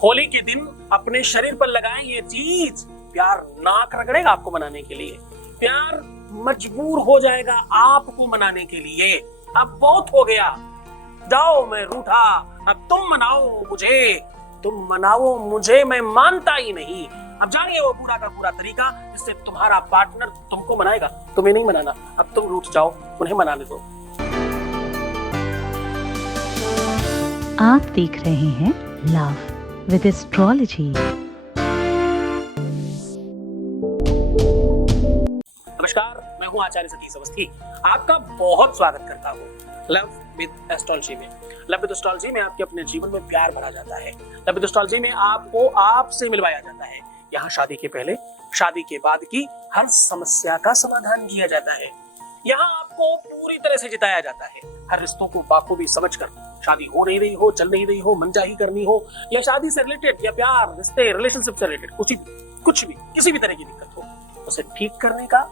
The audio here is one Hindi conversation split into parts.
होली के दिन अपने शरीर पर लगाएं ये चीज, प्यार नाक रगड़ेगा आपको मनाने के लिए, प्यार मजबूर हो जाएगा आपको मनाने के लिए। अब बहुत हो गया, जाओ मैं रूठा, अब तुम मनाओ मुझे, तुम मनाओ मुझे, मैं मानता ही नहीं। अब जानिए वो पूरा का पूरा तरीका जिससे तुम्हारा पार्टनर तुमको मनाएगा, तुम्हें नहीं मनाना। अब तुम रूठ जाओ, उन्हें मनाने दो। आप देख रहे हैं लव विद एस्ट्रोलॉजी। नमस्कार, मैं हूं आचार्य सतीश अवस्थी, आपका बहुत स्वागत करता हूं लव विद एस्ट्रोलॉजी में। लव विद एस्ट्रोलॉजी में आपके अपने जीवन में प्यार भरा जाता है। लव विद एस्ट्रोलॉजी में आपको आपसे मिलवाया जाता है। यहाँ शादी के पहले, शादी के बाद की हर समस्या का समाधान किया जाता है। यहाँ आपको पूरी तरह से जिताया जाता है। हर रिश्तों को बाखूबी समझकर, शादी हो नहीं रही हो, चल नहीं रही हो, मनचाही करनी हो, या शादी से रिलेटेड या प्यार, रिश्ते, रिलेशनशिप से रिलेटेड कुछ भी किसी भी तरह की दिक्कत हो, उसे ठीक करने का,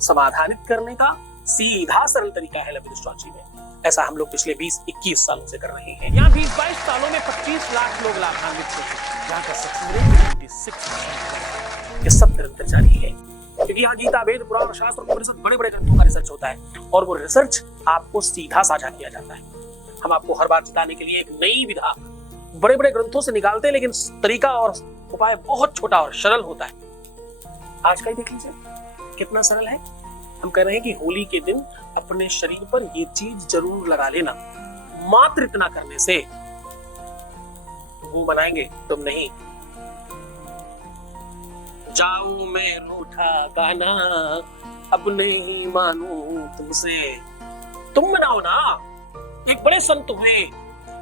समाधानित करने का सीधा सरल तरीका है लव विद एस्ट्रोलॉजी में। ऐसा हम लोग पिछले 20-21 सालों से कर रहे हैं। यहाँ 20-22 सालों में 25 लाख लोग लाभान्वित हुए। यहाँ का सक्सेस रेट 96%। ये सब निरंतर जारी है, क्योंकि यहाँ गीता, वेद, पुराण, शास्त्र, उपनिषद, बड़े बड़े ग्रंथों का रिसर्च होता है और वो रिसर्च आपको सीधा साझा किया जाता है। हम आपको हर बार जिताने के लिए एक नई विधा बड़े बड़े ग्रंथों से निकालते हैं, लेकिन तरीका और उपाय बहुत छोटा और सरल होता है। आज का ही देख लीजिए कितना सरल है। हम कह रहे हैं कि होली के दिन अपने शरीर पर ये चीज जरूर लगा लेना। मात्र इतना करने से वो मनाएंगे, तुम नहीं। जाओ मैं रूठा गाना, अब नहीं मानू तुमसे, तुम मनाओ ना। एक बड़े संत हुए,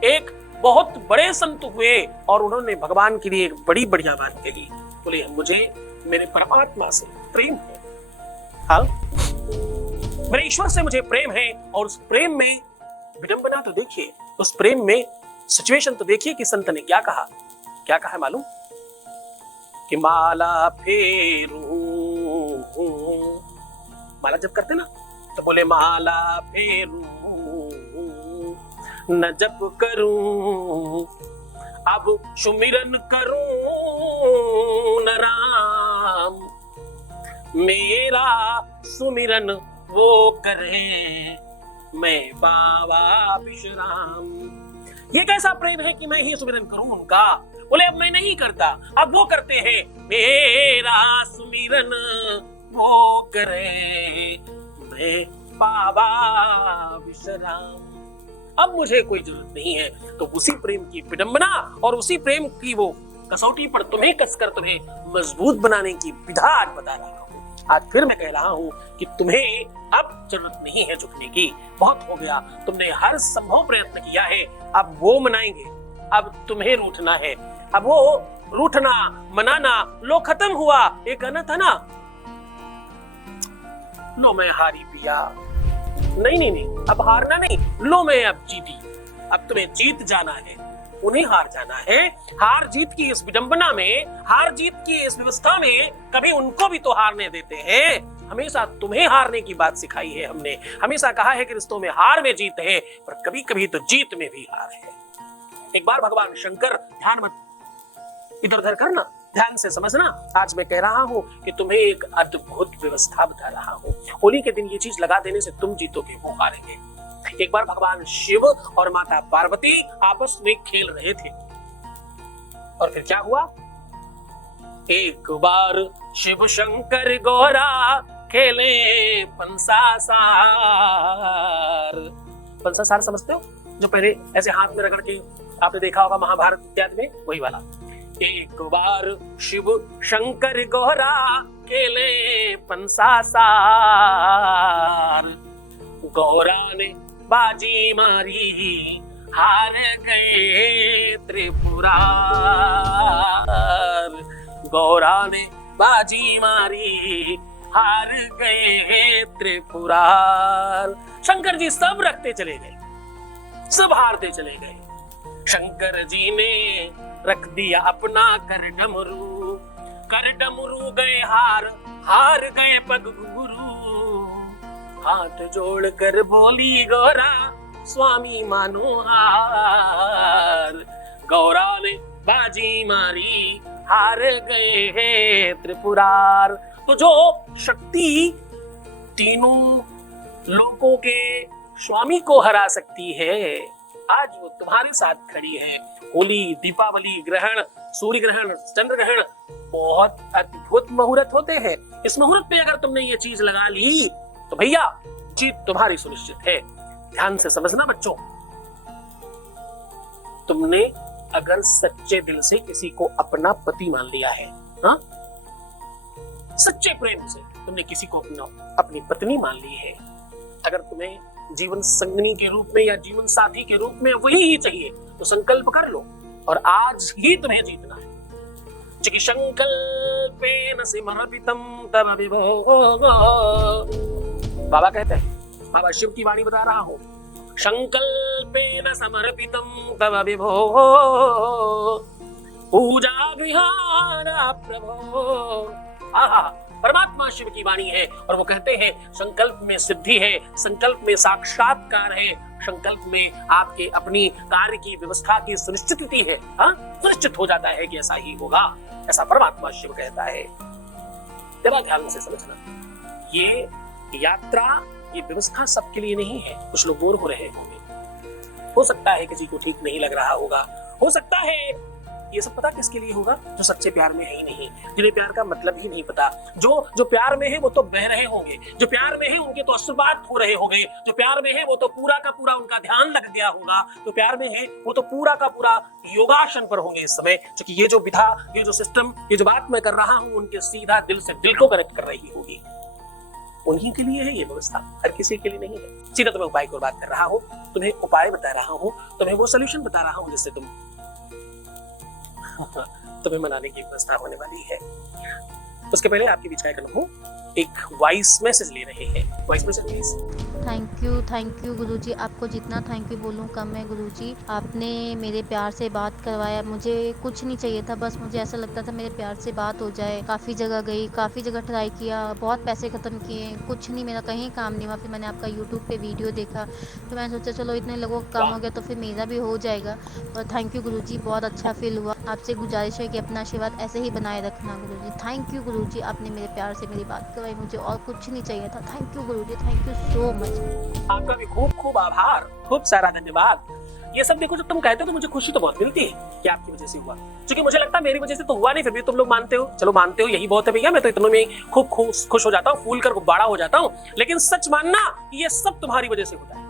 एक बहुत बड़े संत हुए और उन्होंने भगवान के लिए एक बड़ी बढ़िया बात कही। बोले मुझे मेरे परमात्मा से प्रेम है, हाँ मेरे ईश्वर से मुझे प्रेम है। और उस प्रेम में विडंबना तो देखिए, उस प्रेम में सिचुएशन तो देखिए कि संत ने क्या कहा। क्या कहा मालूम? कि माला फेरू, माला जब करते ना तो बोले माला फेरू न जप करूं, अब सुमिरन करूं न राम, मेरा सुमिरन वो करे, मैं बाबा विश्राम। ये कैसा प्रेम है कि मैं ही सुमिरन करूं उनका? बोले अब मैं नहीं करता, अब वो करते हैं। मेरा सुमिरन वो करे, मैं बाबा विश्राम। अब मुझे कोई जरूरत नहीं है। तो उसी प्रेम की विडंबना और उसी प्रेम की वो कसौटी पर तुम्हें कसकर तुम्हें मजबूत बनाने की विधा आज बता रहा हूँ। आज फिर मैं कह रहा हूँ कि तुम्हें अब जरूरत नहीं है झुकने की। बहुत हो गया, तुमने हर संभव प्रयत्न किया है, अब वो मनाएंगे, अब तुम्हें रूठना है। अब वो रूठना, मनाना लो खत्म हुआ। एक गाना था ना, लो मैं हारी पिया, नहीं, अब हारना नहीं, लो मैं अब जीती। अब तुम्हें जीत जाना है, उन्हें हार जाना है। हार जीत की इस विडंबना में, हार जीत की इस व्यवस्था में कभी उनको भी तो हारने देते हैं। हमेशा तुम्हें हारने की बात सिखाई है हमने। हमेशा कहा है कि रिश्तों में हार में जीत है, पर कभी कभी तो जीत में भी हार है। एक बार भगवान शंकर, ध्यान मत इधर उधर करना, ध्यान से समझना। आज मैं कह रहा हूँ कि तुम्हें एक अद्भुत व्यवस्था बता रहा हूँ। होली के दिन ये चीज लगा देने से तुम जीतोगे, वो हारेंगे। एक बार भगवान शिव और माता पार्वती आपस में खेल रहे थे और फिर क्या हुआ? एक बार शिव शंकर गौरा खेले पंसासार। पंसासार समझते हो? जो पहले ऐसे हाथ में रगड़ के आपने देखा होगा महाभारत इत्यादि में, वही वाला। एक बार शिव शंकर गौरा खेले पंसासार, गौरा ने बाजी मारी, हार गए त्रिपुरार। गौरा ने बाजी मारी, हार गए त्रिपुरार। शंकर जी सब रखते चले गए, सब हारते चले गए। शंकर जी ने रख दिया अपना कर डमरू, कर डमरू गए हार, हार गए पग गुरु। हाथ जोड़ कर बोली गौरा, स्वामी मानो हार। गौरा ने बाजी मारी हार गए हैं त्रिपुरार। तो जो शक्ति तीनों लोकों के स्वामी को हरा सकती है, आज वो तुम्हारे साथ खड़ी है। होली, दीपावली, ग्रहण, सूर्य ग्रहण, चंद्र ग्रहण, बहुत अद्भुत मुहूर्त होते हैं। इस मुहूर्त पे अगर तुमने ये चीज लगा ली तो भैया जीत तुम्हारी सुनिश्चित है। ध्यान से समझना बच्चों, तुमने अगर सच्चे दिल से किसी को अपना पति मान लिया है, हाँ? सच्चे प्रेम से तुमने किसी को अपनी पत्नी मान ली है, अगर तुम्हें जीवन संगनी के रूप में या जीवन साथी के रूप में वही ही चाहिए तो संकल्प कर लो और आज ही तुम्हें जीतना है। चिकी संकल्पेन सिमर्पितम तव विभो। बाबा कहते हैं, बाबा शिव की वाणी बता रहा हूं, संकल्पेन समर्पितम तव विभो पूजा विहार प्रभो। आहा, परमात्मा शिव की वाणी है और वो कहते हैं संकल्प में सिद्धि है, संकल्प में साक्षात्कार है, संकल्प में आपके अपनी कार्य की व्यवस्था की सुनिश्चिति है। हाँ, सुनिश्चित हो जाता है कि ऐसा ही होगा, ऐसा परमात्मा शिव कहता है। जरा ध्यान से समझना, ये यात्रा, ये व्यवस्था सबके लिए नहीं है। कुछ लोग बोर हो रहे होंगे, हो सकता है किसी को ठीक नहीं लग रहा होगा, हो सकता है ये सब पता किसके लिए होगा, जो सच्चे प्यार में है ही नहीं, जिन्हें प्यार का मतलब ही नहीं पता। जो प्यार में है वो तो बह रहे होंगे, जो प्यार में है उनके तो अश्रुपात हो रहे होंगे, जो प्यार में है वो तो पूरा का पूरा उनका ध्यान लग गया होगा, जो प्यार में है वो तो पूरा का पूरा योगासन पर होंगे इस समय, क्योंकि ये जो विधा, ये जो सिस्टम, ये जो बात मैं कर रहा हूँ उनके सीधा दिल से दिल को कनेक्ट कर रही होगी। उन्हीं के लिए है ये व्यवस्था, हर किसी के लिए नहीं है। सीधा तुम्हें उपाय की बात कर रहा हूँ, तुम्हें उपाय बता रहा हूँ, तुम्हें वो सोल्यूशन बता रहा हूँ जिससे तुम्हें मनाने की व्यवस्था होने वाली है। उसके पहले आपके बीच क्या हूँ, एक वॉइस मैसेज ले रहे हैं। Voice message please. Thank you गुरुजी, आपको जितना थैंक यू बोलूँ कम है गुरुजी। आपने मेरे प्यार से बात करवाया, मुझे कुछ नहीं चाहिए था, बस मुझे ऐसा लगता था मेरे प्यार से बात हो जाए। काफ़ी जगह गई, काफ़ी जगह ट्राई किया, बहुत पैसे ख़त्म किए, कुछ नहीं, मेरा कहीं काम नहीं हुआ। फिर मैंने आपका यूट्यूब पे वीडियो देखा तो मैंने सोचा चलो इतने लोगों का काम हो गया तो फिर मेरा भी हो जाएगा। और थैंक यू गुरुजी, बहुत अच्छा फील हुआ। आपसे गुजारिश है कि अपना आशीर्वाद ऐसे ही बनाए रखना गुरुजी। थैंक यू गुरुजी, आपने मेरे प्यार से मेरी बात करवाई, मुझे और कुछ नहीं चाहिए था। Thank you Guruji, thank you so much. आपका भी खूब खूब आभार, खूब सारा धन्यवाद। ये सब देखो, जब तुम कहते हो तो मुझे खुशी तो बहुत मिलती है कि आपकी वजह से हुआ, क्योंकि मुझे लगता है मेरी वजह से तो हुआ नहीं, फिर भी तुम लोग मानते हो। चलो मानते हो, यही बहुत है भैया, मैं तो इतनों में खूब खुश हो जाता हूँ, फूल कर गुब्बारा हो जाता हूँ। लेकिन सच मानना, ये सब तुम्हारी वजह से होता है।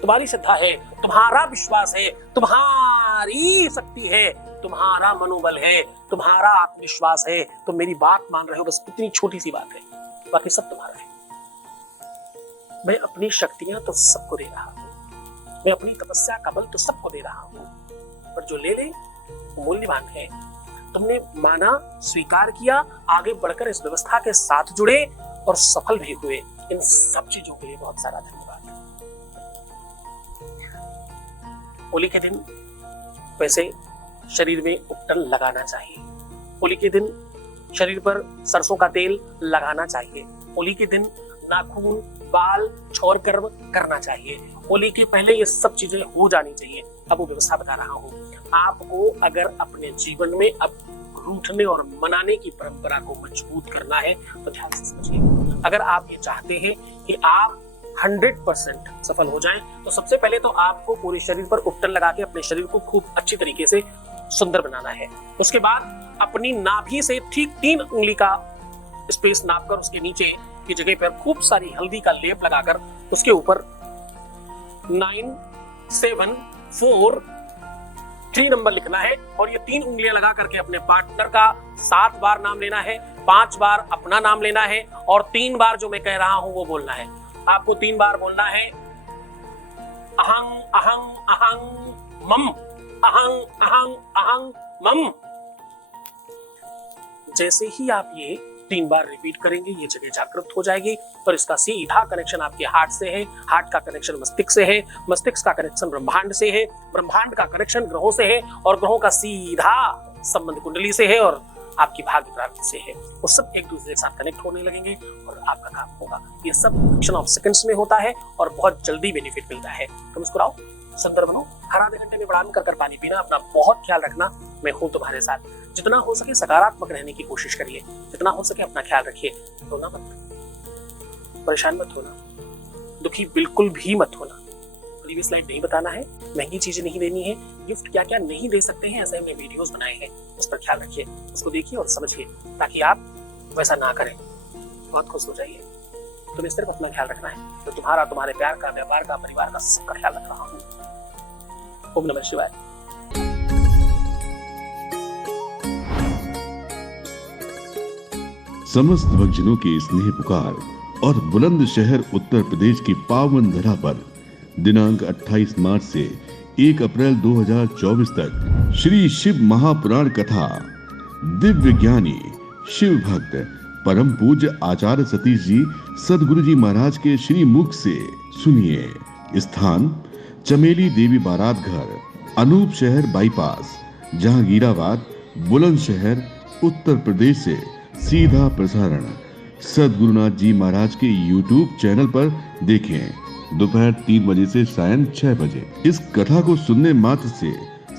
तुम्हारी श्रद्धा है, तुम्हारा विश्वास है, तुम्हारी शक्ति है, तुम्हारा मनोबल है, तुम्हारा आत्मविश्वास है, तुम मेरी बात मान रहे हो, बस इतनी छोटी सी बात है, बाकी सब तुम्हारा है। मैं अपनी शक्तियां तो सबको दे रहा हूं, मैं अपनी तपस्या का बल तो सबको दे रहा हूं, पर जो ले ले वो मूल्यवान है। तुमने माना, स्वीकार किया, आगे बढ़कर इस व्यवस्था के साथ जुड़े और सफल भी हुए। इन सब चीजों के लिए बहुत सारा धन्यवाद। होली के दिन वैसे शरीर में उपटन लगाना चाहिए, होली के दिन शरीर पर सरसों का तेल लगाना चाहिए, होली के दिन नाखून, बाल छोड़ कर करना चाहिए, होली के पहले ये सब चीजें हो जानी चाहिए। अब वो व्यवस्था बता रहा हूँ आपको। अगर अपने जीवन में अब रूठने और मनाने की परंपरा को मजबूत करना है तो ध्यान से समझिए। अगर आप ये चाहते हैं कि आप 100% सफल हो जाएं, तो सबसे पहले तो आपको पूरे शरीर पर उपटन लगा के अपने शरीर को खूब अच्छी तरीके से सुंदर बनाना है। उसके बाद अपनी नाभि से ठीक 3 उंगली का स्पेस नापकर उसके नीचे की जगह पर खूब सारी हल्दी का लेप लगाकर उसके ऊपर 9 7 4 3 नंबर लिखना है और ये 3 उंगलियां लगा करके अपने पार्टनर का 7 बार नाम लेना है, 5 बार अपना नाम लेना है और 3 बार जो मैं कह रहा हूं वो बोलना है। आपको 3 बार बोलना है, अहं अहं अहं मम, अहं अहं अहं मम। जैसे ही आप ये 3 बार रिपीट करेंगे ये जगह जागृत हो जाएगी और इसका सीधा कनेक्शन आपके हार्ट से है, हार्ट का कनेक्शन मस्तिष्क से है, मस्तिष्क का कनेक्शन ब्रह्मांड से है, ब्रह्मांड का कनेक्शन ग्रहों से है और ग्रहों का सीधा संबंध कुंडली से है और आपकी भाग्य प्राप्ति से है। वो सब एक दूसरे के साथ कनेक्ट होने लगेंगे और आपका काम होगा। ये सब फ्रैक्शन ऑफ सेकंड्स में होता है और बहुत जल्दी बेनिफिट मिलता है। तो मुस्कुराओ। सुंदर बनो। हर आधे घंटे में व्यायाम कर पानी पीना। अपना बहुत ख्याल रखना। मैं हूं तुम्हारे साथ। जितना हो सके सकारात्मक रहने की कोशिश करिए। जितना हो सके अपना ख्याल रखिए। रोना मत, परेशान मत होना, दुखी बिल्कुल भी मत होना। प्रीवियस स्लाइड नहीं बताना है, महंगी चीजें नहीं लेनी है, गिफ्ट क्या क्या नहीं दे सकते हैं, ऐसे हमने वीडियोस बनाए हैं, उस पर ख्याल रखिए, उसको देखिए और समझिए ताकि आप वैसा ना करें। बहुत खुश हो जाइए। तुम्हें सिर्फ अपना ख्याल रखना है। तो तुम्हारा, तुम्हारे प्यार का, व्यापार का, परिवार का, सबका ख्याल रख रहा हूँ। ओम नमः शिवाय। समस्त भक्तजनों की स्नेह पुकार और बुलंदशहर उत्तर प्रदेश की पावन धरा पर दिनांक 28 मार्च से 1 अप्रैल 2024 तक श्री शिव महापुराण कथा दिव्य ज्ञानी शिव भक्त परम पूज्य आचार्य सतीश जी सदगुरु जी महाराज के श्री मुख से सुनिए। स्थान चमेली देवी बारात घर, अनूप शहर बाईपास, जहांगीराबाद, बुलंदशहर उत्तर प्रदेश से सीधा प्रसारण सदगुरुनाथ जी महाराज के YouTube चैनल पर देखें। दोपहर 3 बजे से सायं 6 बजे। इस कथा को सुनने मात्र से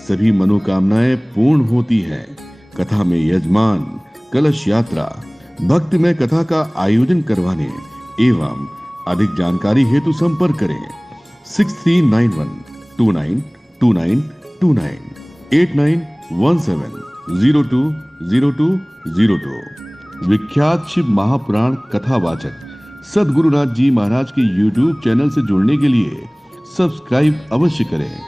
सभी मनोकामनाएं पूर्ण होती हैं। कथा में यजमान, कलश यात्रा, भक्तिमय कथा का आयोजन करवाने एवं अधिक जानकारी हेतु संपर्क करें 6391292929 8917020202। विख्यात शिव महापुराण कथावाचक सदगुरुनाथ जी महाराज के YouTube चैनल से जुड़ने के लिए सब्सक्राइब अवश्य करें।